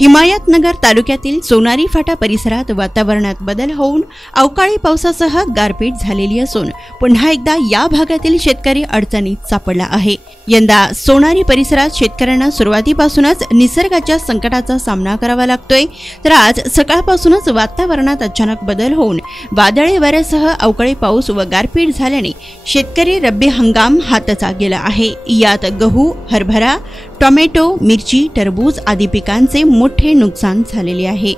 हिमायतनगर तालुक्यातील सोनारी फाटा परिसरात वातावरणात बदल होऊन अवकाळी पावसासह गारपीट झालेली असून पुन्हा एकदा या भागातील शेतकरी अडचणीत सापडला आहे। यंदा सोनारी परिसरात शेतकऱ्यांना सुरुवातीपासूनच निसर्गाच्या संकटाचा सामना करावा लागतोय। तर आज सकाळपासूनच वातावरणात अचानक बदल होऊन वादळी वाऱ्यासह अवकाळी पाऊस व गारपीट झाल्याने शेतकरी रब्बी हंगाम हातचा गेला आहे। यात गहू, हरभरा, टोमॅटो, मिरची, टरबूज आदी पिकांचे मोठे नुकसान झालेले आहे।